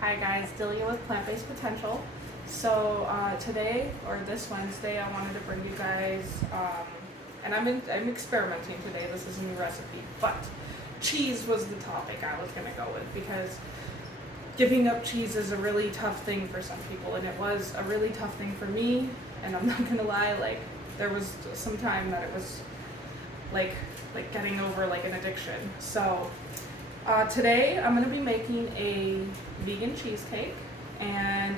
Hi guys, Delia with Plant-Based Potential. So today, or this Wednesday, I wanted to bring you guys, and I'm experimenting today. This is a new recipe, but cheese was the topic I was gonna go with because giving up cheese is a really tough thing for some people, and it was a really tough thing for me. And I'm not gonna lie, like there was some time that it was like getting over like an addiction. So today I'm going to be making a vegan cheesecake, and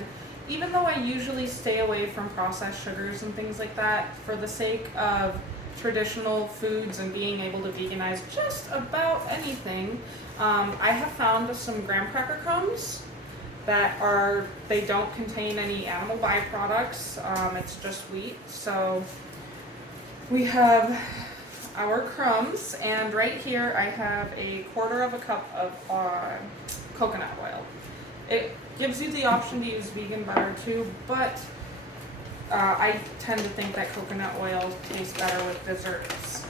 even though I usually stay away from processed sugars and things like that for the sake of traditional foods and being able to veganize just about anything, I have found some graham cracker crumbs that they don't contain any animal byproducts. It's just wheat. So we have our crumbs, and right here I have a 1/4 cup of coconut oil. It gives you the option to use vegan butter too, but I tend to think that coconut oil tastes better with desserts.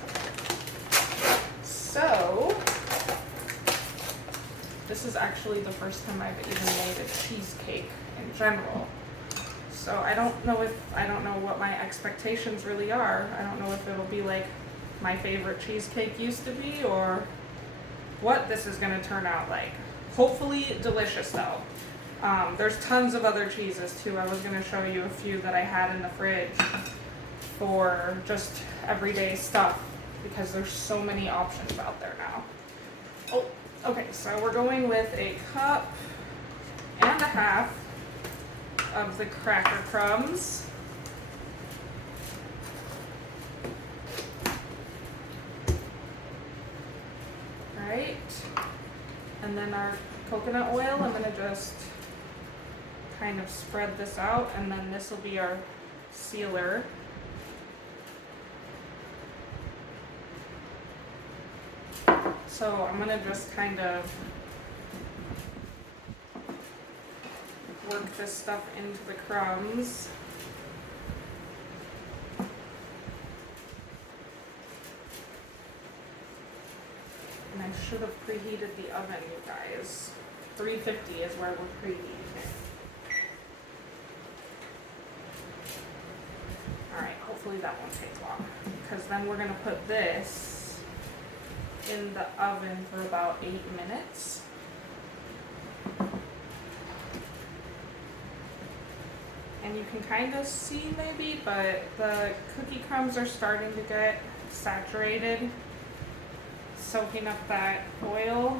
So this is actually the first time I've even made a cheesecake in general. So I don't know what my expectations really are. I don't know if it'll be like my favorite cheesecake used to be, or what this is going to turn out like. Hopefully delicious though. There's tons of other cheeses too. I was going to show you a few that I had in the fridge for just everyday stuff because there's so many options out there now. Oh, okay, so we're going with 1.5 cups of the cracker crumbs. Right, and then our coconut oil, I'm going to just kind of spread this out, and then this will be our sealer. So I'm going to just kind of work this stuff into the crumbs. And I should have preheated the oven, you guys. 350 is where we're preheating it. Alright, hopefully that won't take long. Because then we're going to put this in the oven for about 8 minutes. And you can kind of see maybe, but the cookie crumbs are starting to get saturated, soaking up that oil.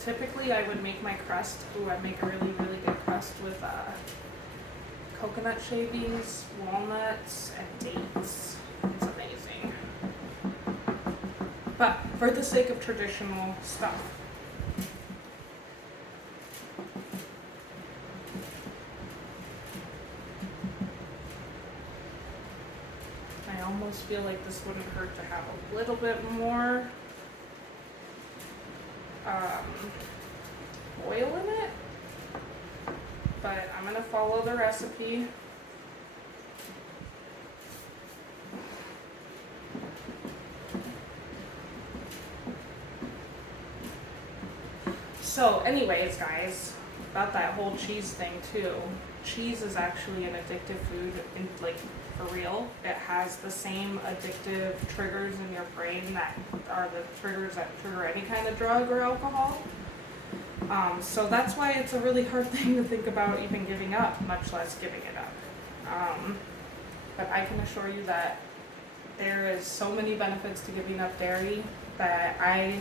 Typically I would make my crust, I make a really good crust with coconut shavings, walnuts, and dates. It's amazing. But for the sake of traditional stuff, I almost feel like this wouldn't hurt to have a little bit more oil in it, but I'm going to follow the recipe. So anyways, guys, about that whole cheese thing too, cheese is actually an addictive food, like for real. It has the same addictive triggers in your brain that are the triggers that trigger any kind of drug or alcohol. So that's why it's a really hard thing to think about even giving up, much less giving it up. But I can assure you that there is so many benefits to giving up dairy that I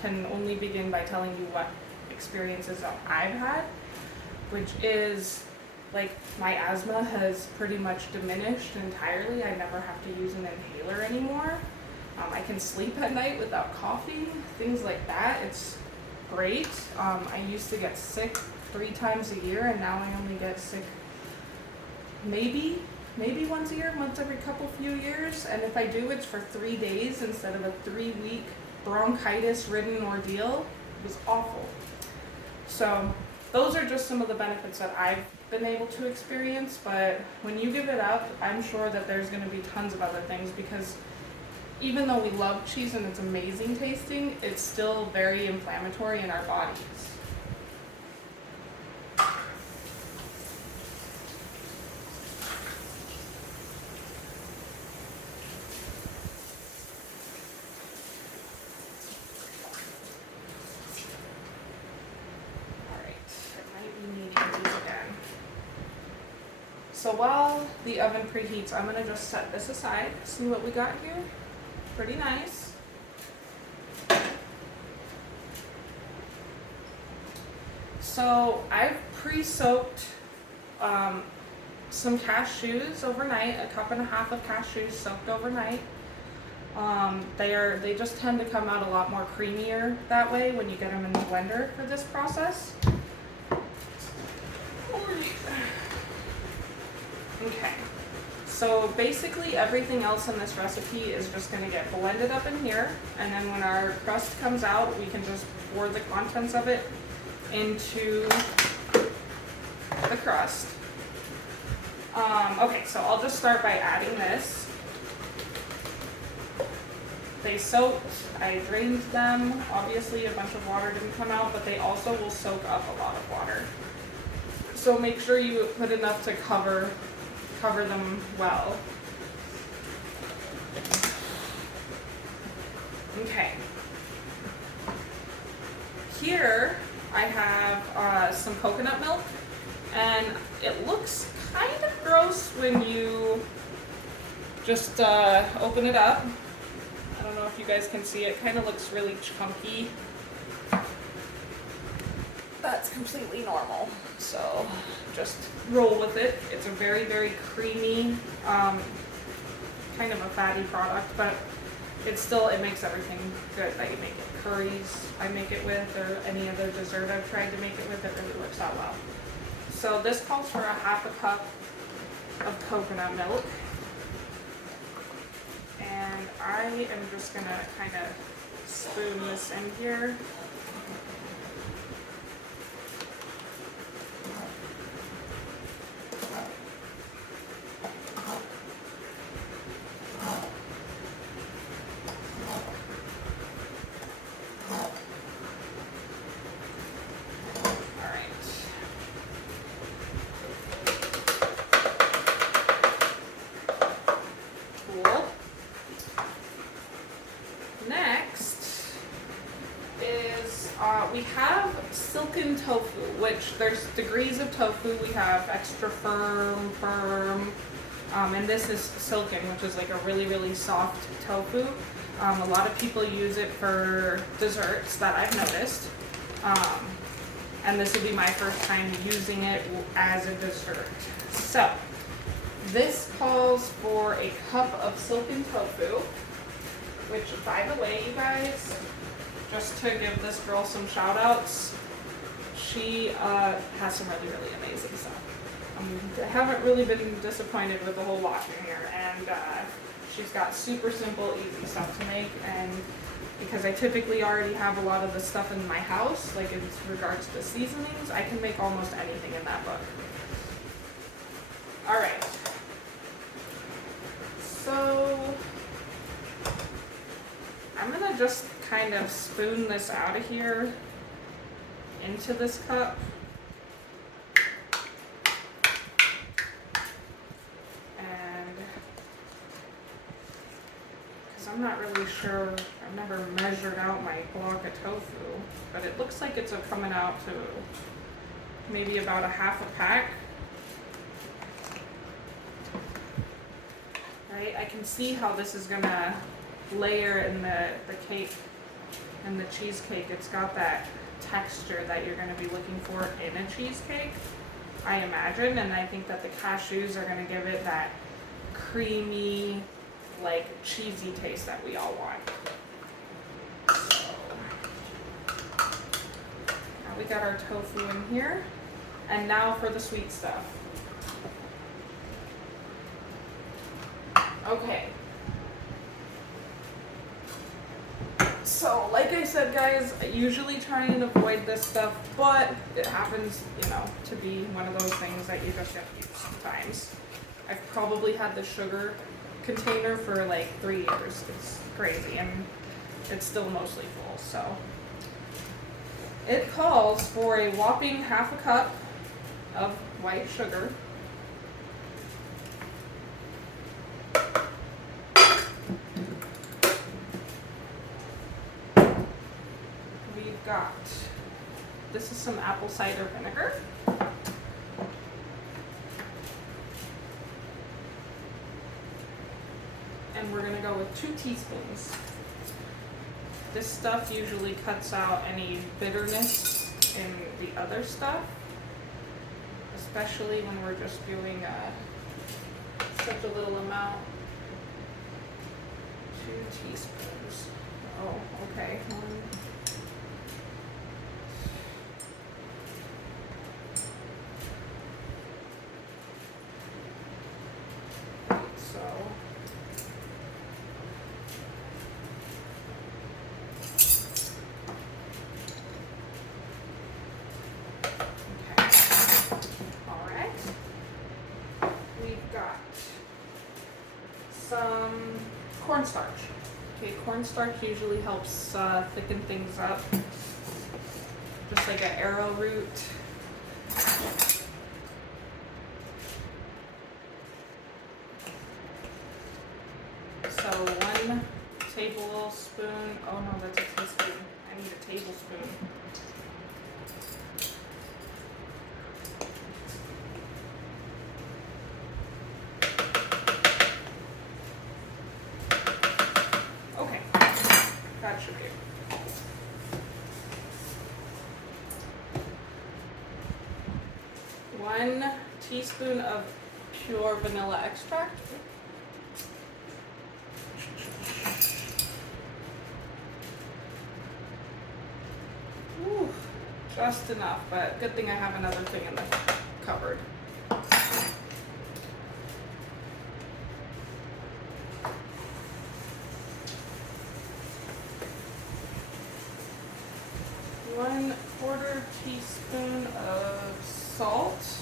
can only begin by telling you what experiences that I've had, which is like my asthma has pretty much diminished entirely. I never have to use an inhaler anymore. I can sleep at night without coughing, things like that. It's great. I used to get sick 3 times a year, and now I only get sick maybe once a year, once every few years. And if I do, it's for 3 days instead of a 3-week bronchitis-ridden ordeal. It was awful. So those are just some of the benefits that I've been able to experience, but when you give it up, I'm sure that there's going to be tons of other things, because even though we love cheese and it's amazing tasting, it's still very inflammatory in our bodies. So while the oven preheats, I'm gonna just set this aside, see what we got here. Pretty nice. So I've pre-soaked some cashews overnight, 1.5 cups of cashews soaked overnight. They just tend to come out a lot more creamier that way when you get them in the blender for this process. Okay, so basically everything else in this recipe is just going to get blended up in here, and then when our crust comes out, we can just pour the contents of it into the crust. Okay, so I'll just start by adding this. They soaked, I drained them. Obviously a bunch of water didn't come out, but they also will soak up a lot of water. So make sure you put enough to cover them well. Okay. Here I have some coconut milk, and it looks kind of gross when you just open it up. I don't know if you guys can see it. Kind of looks really chunky. That's completely normal, so just roll with it. It's a very, very creamy, kind of a fatty product, but it makes everything good that you make it. Curries I make it with, or any other dessert I've tried to make it with, it really works out well. So this calls for 1/2 cup of coconut milk, and I am just gonna kind of spoon this in here. We have silken tofu, which there's degrees of tofu. We have extra firm, and this is silken, which is like a really, really soft tofu. A lot of people use it for desserts that I've noticed. And this would be my first time using it as a dessert. So, this calls for 1 cup of silken tofu, which, by the way, you guys, just to give this girl some shout outs, she has some really, really amazing stuff. I haven't really been disappointed with the whole lot in here, and she's got super simple, easy stuff to make, and because I typically already have a lot of the stuff in my house, like in regards to seasonings, I can make almost anything in that book. Alright, so I'm gonna just kind of spoon this out of here into this cup. And because I'm not really sure, I've never measured out my block of tofu, but it looks like it's coming out to maybe about 1/2 pack. Right, I can see how this is gonna layer in the cake and the cheesecake. It's got that texture that you're going to be looking for in a cheesecake, I imagine, and I think that the cashews are going to give it that creamy, like cheesy taste that we all want. So, now we got our tofu in here, and now for the sweet stuff. Okay. So, like I said, guys, I usually try and avoid this stuff, but it happens, you know, to be one of those things that you just have to use sometimes. I've probably had the sugar container for like 3 years. It's crazy, and it's still mostly full. So it calls for a whopping half a cup of white sugar. We've got, this is some apple cider vinegar. And we're gonna go with 2 teaspoons. This stuff usually cuts out any bitterness in the other stuff, especially when we're just doing such a little amount. 2 teaspoons. Oh, okay. Some cornstarch. Okay, cornstarch usually helps thicken things up, just like an arrowroot. So 1 tablespoon. Oh no, that's a teaspoon. I need a tablespoon. That should be it. 1 teaspoon of pure vanilla extract. Ooh, just enough, but good thing I have another thing in the cupboard. One 1/4 teaspoon of salt.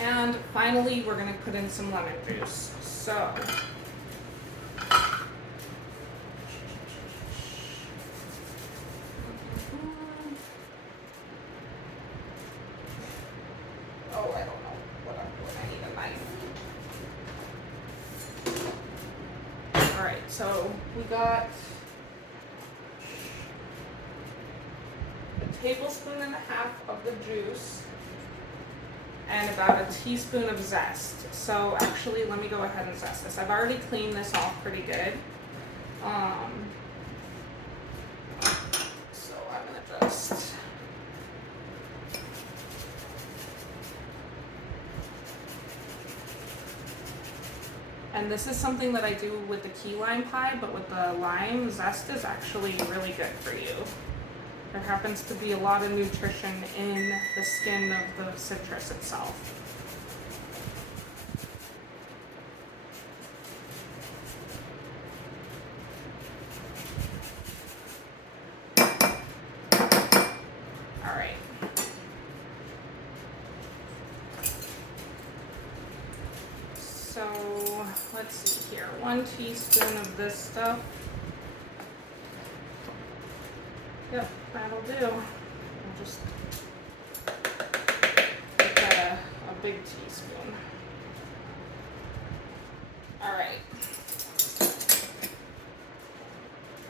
And finally, we're going to put in some lemon juice. So so we got a tablespoon and a half of the juice and about a teaspoon of zest. So actually, let me go ahead and zest this. I've already cleaned this off pretty good. So I'm gonna just and this is something that I do with the key lime pie, but with the lime zest is actually really good for you. There happens to be a lot of nutrition in the skin of the citrus itself. So let's see here, 1 teaspoon of this stuff. Yep, that'll do. I'll just make that a big teaspoon. All right.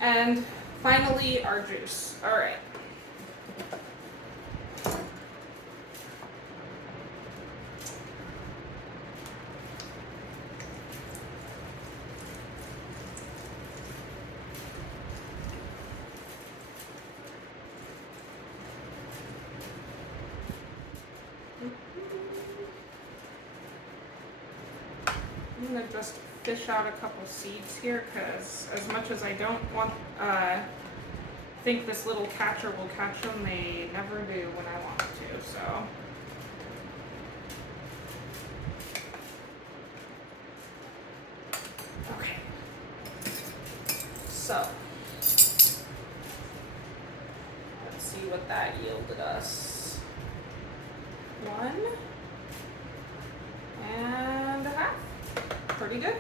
And finally, our juice. All right. I'm going to just fish out a couple seeds here because as much as I don't want think this little catcher will catch them, they never do when I want them to, so. Okay. see what that yielded us. 1.5. Pretty good.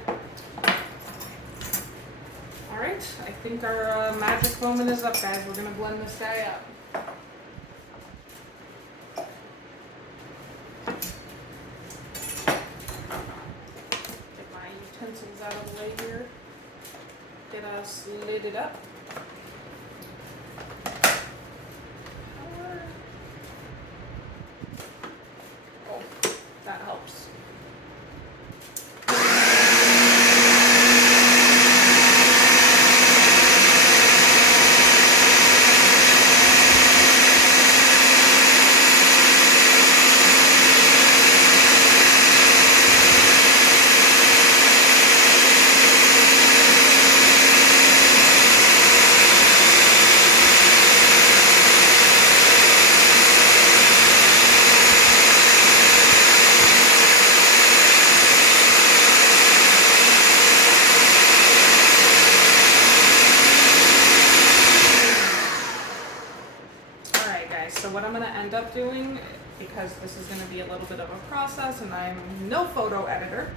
All right, I think our magic moment is up, guys. We're gonna blend this guy up. Get my utensils out of the way here. Get us lidded up. Oh, that helps. So what I'm going to end up doing, because this is going to be a little bit of a process and I'm no photo editor,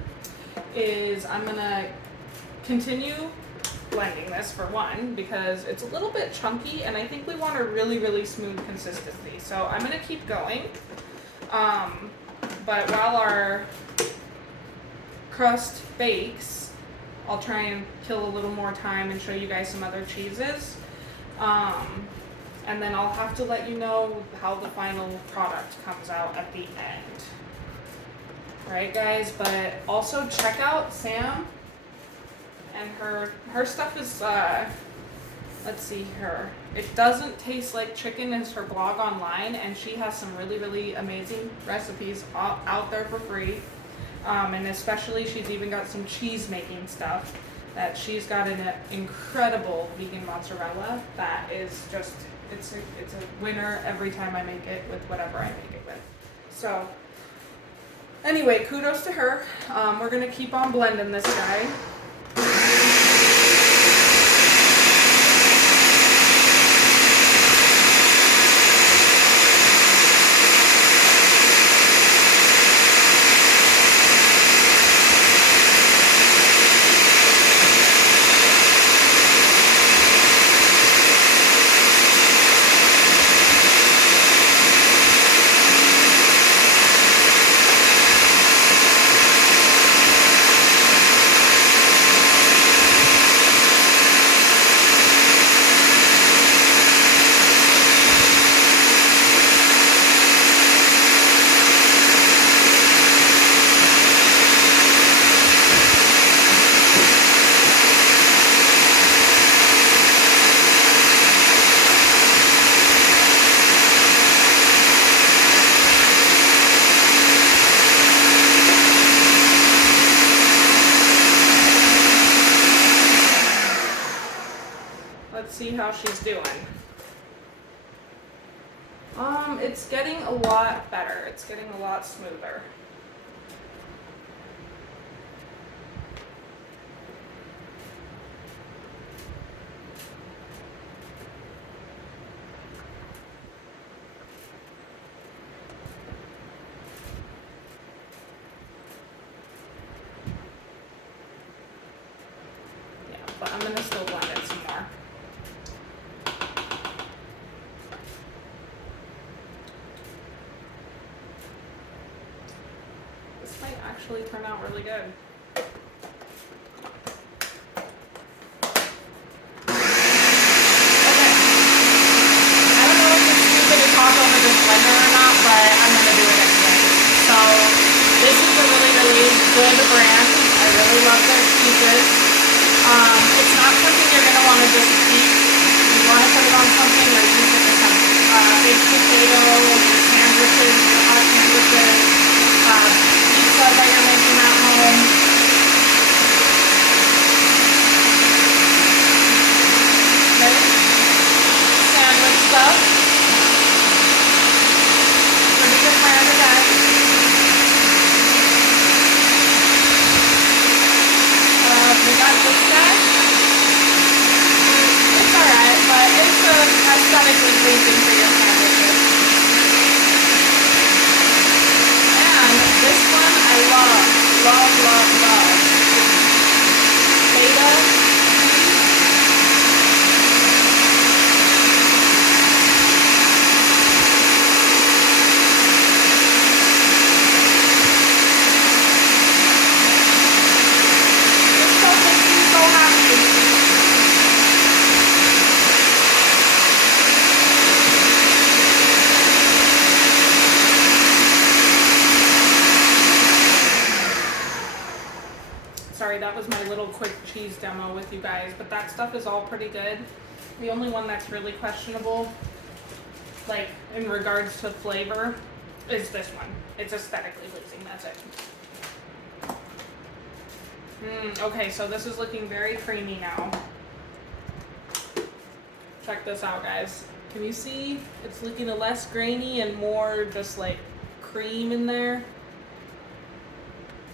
is I'm going to continue blending this for one, because it's a little bit chunky and I think we want a really, really smooth consistency. So I'm going to keep going. But while our crust bakes, I'll try and kill a little more time and show you guys some other cheeses. And then I'll have to let you know how the final product comes out at the end. Right, guys? But also check out Sam and her stuff is, let's see here. It doesn't taste like chicken is her blog online, and she has some really, really amazing recipes out there for free. And especially she's even got some cheese making stuff that she's got an incredible vegan mozzarella that is just, it's a winner every time I make it with whatever I make it with. So anyway, kudos to her. We're gonna keep on blending this guy. Let's see how she's doing. It's getting a lot better. It's getting a lot smoother. Yeah, but I'm gonna still blend it some more. Might actually turn out really good. Okay. I don't know if it's stupid to talk over this blender or not, but I'm going to do it anyway. So this is a really, really good brand. I really love their cheeses. It's not something you're going to want to just eat. You want to put it on something or use it as some baked potatoes, sandwiches, hot sandwiches, pizza that you're making at home. Ready? Sandwich stuff. Pretty good brand again. We got this guy. It's alright, but it's aesthetically pleasing for your quick cheese demo with you guys, but that stuff is all pretty good. The only one that's really questionable, like in regards to flavor, is this one. It's aesthetically pleasing, that's it. Okay, so this is looking very creamy now. Check this out, guys. Can you see? It's looking a less grainy and more just like cream in there.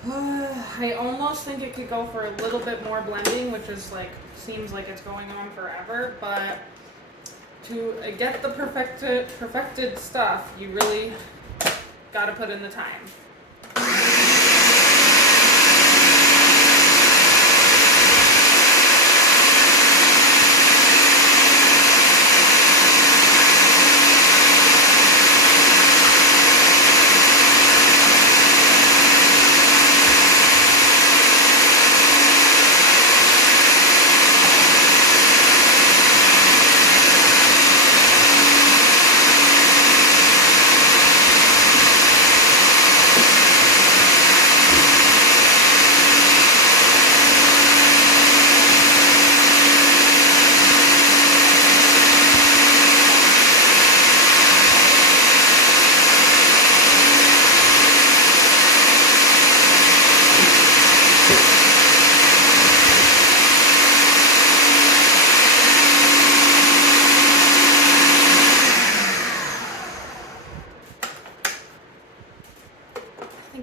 I almost think it could go for a little bit more blending, which is like, seems like it's going on forever, but to get the perfected stuff, you really gotta put in the time.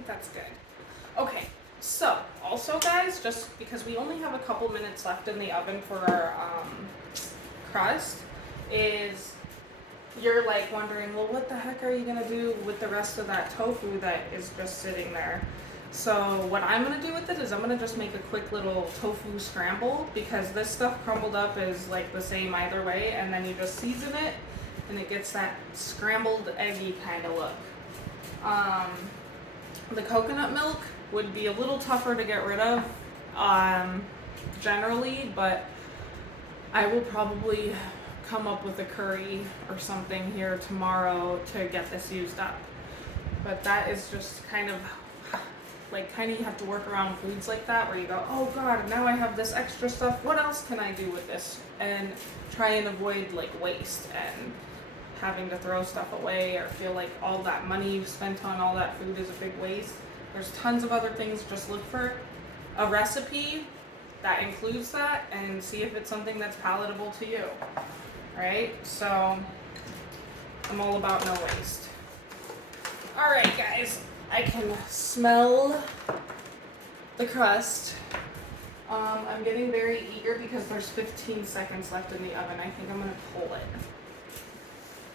That's good. Okay, so also guys, just because we only have a couple minutes left in the oven for our crust, is you're like wondering, well, what the heck are you gonna do with the rest of that tofu that is just sitting there? So what I'm gonna do with it is I'm gonna just make a quick little tofu scramble, because this stuff crumbled up is like the same either way, and then you just season it and it gets that scrambled eggy kind of look. The coconut milk would be a little tougher to get rid of generally, but I will probably come up with a curry or something here tomorrow to get this used up. But that is just kind of you have to work around foods like that where you go, oh god, now I have this extra stuff, what else can I do with this? And try and avoid like waste and having to throw stuff away or feel like all that money you've spent on all that food is a big waste. There's tons of other things. Just look for a recipe that includes that and see if it's something that's palatable to you, right? So I'm all about no waste. All right, guys, I can smell the crust. I'm getting very eager because there's 15 seconds left in the oven. I think I'm gonna pull it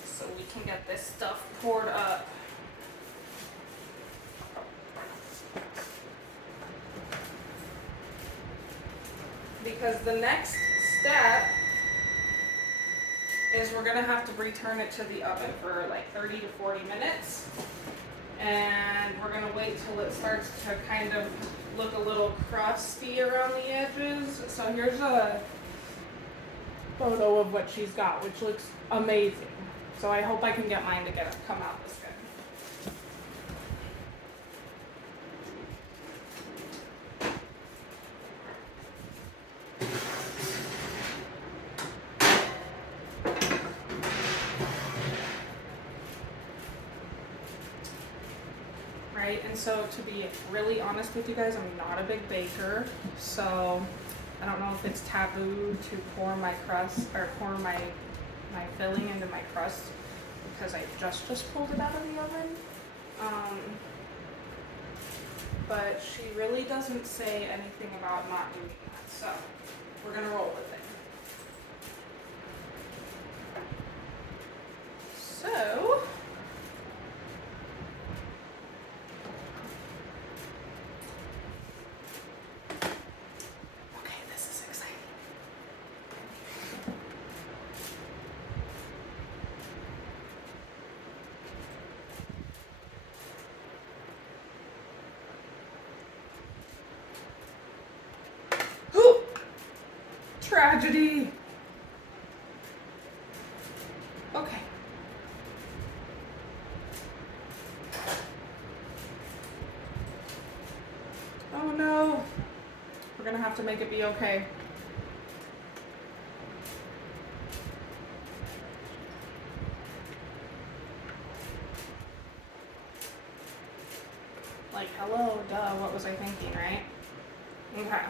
so we can get this stuff poured up. Because the next step is we're gonna have to return it to the oven for like 30 to 40 minutes. And we're gonna wait till it starts to kind of look a little crusty around the edges. So here's a photo of what she's got, which looks amazing. So I hope I can get mine to come out this good. Right, and so to be really honest with you guys, I'm not a big baker, so I don't know if it's taboo to pour my crust or pour my filling into my crust because I just pulled it out of the oven. But she really doesn't say anything about not doing that, so we're gonna roll with it. So tragedy. Okay. Oh no. We're gonna have have to make it be okay. Like, hello, duh, what was I thinking, right? Okay.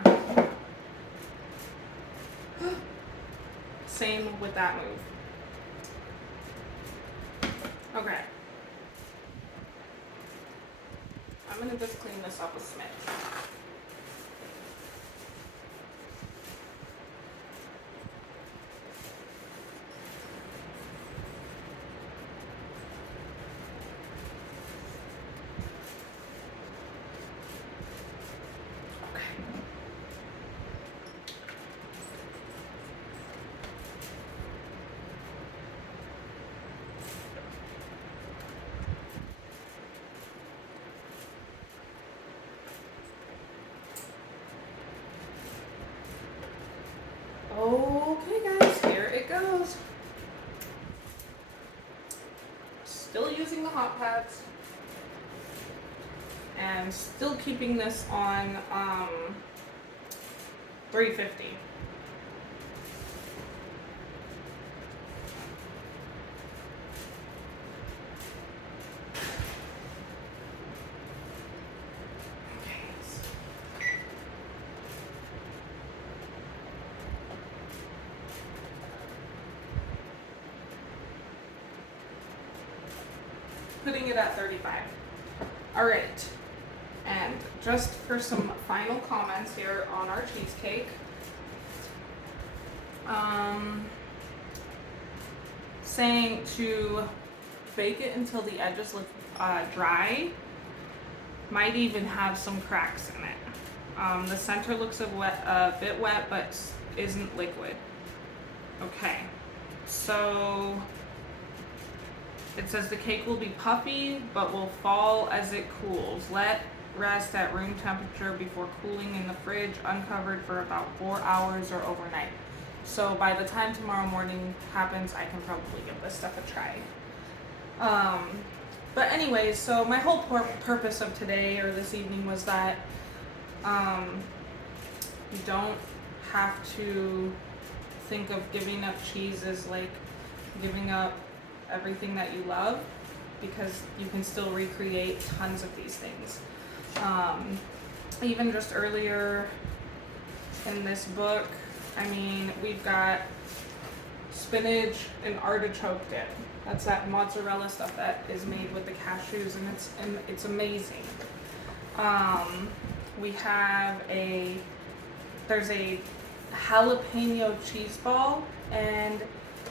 Same with that move. Okay. I'm gonna just clean this up a smidge. Okay guys, here it goes. Still using the hot pads and still keeping this on 350. Putting it at 35. All right, and just for some final comments here on our cheesecake, saying to bake it until the edges look dry, might even have some cracks in it. The center looks a bit wet, but isn't liquid. Okay, so it says the cake will be puffy, but will fall as it cools. Let rest at room temperature before cooling in the fridge, uncovered for about 4 hours or overnight. So by the time tomorrow morning happens, I can probably give this stuff a try. But anyways, so my whole purpose of today or this evening was that you don't have to think of giving up cheese as like giving up everything that you love, because you can still recreate tons of these things. Even just earlier in this book, I mean, we've got spinach and artichoke dip. That's that mozzarella stuff that is made with the cashews, and it's amazing. We have there's a jalapeno cheese ball, and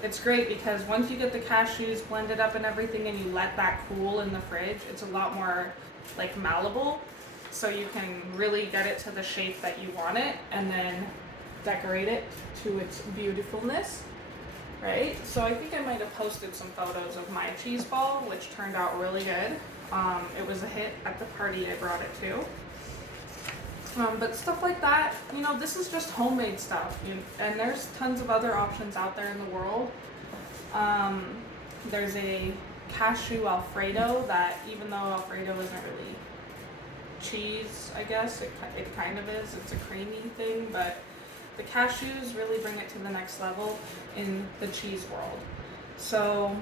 it's great because once you get the cashews blended up and everything and you let that cool in the fridge, it's a lot more like malleable, so you can really get it to the shape that you want it and then decorate it to its beautifulness, right? So I think I might have posted some photos of my cheese ball, which turned out really good. It was a hit at the party I brought it to. But stuff like that, you know, this is just homemade stuff, and there's tons of other options out there in the world. There's a cashew Alfredo that, even though Alfredo isn't really cheese, I guess, it kind of is. It's a creamy thing, but the cashews really bring it to the next level in the cheese world. So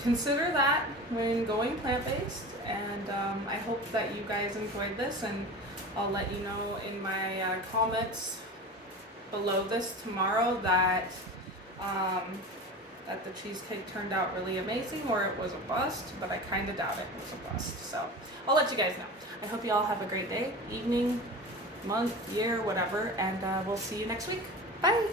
consider that when going plant-based, and I hope that you guys enjoyed this, and I'll let you know in my comments below this tomorrow that that the cheesecake turned out really amazing, or it was a bust, but I kind of doubt it was a bust. So I'll let you guys know. I hope you all have a great day, evening, month, year, whatever, and we'll see you next week. Bye!